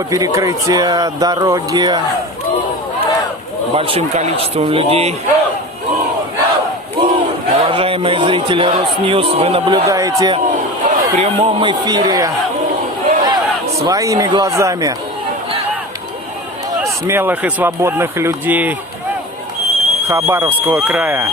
очередного перекрытия дороги большим количеством людей. Уважаемые зрители Росньюз, вы наблюдаете в прямом эфире своими глазами смелых и свободных людей Хабаровского края.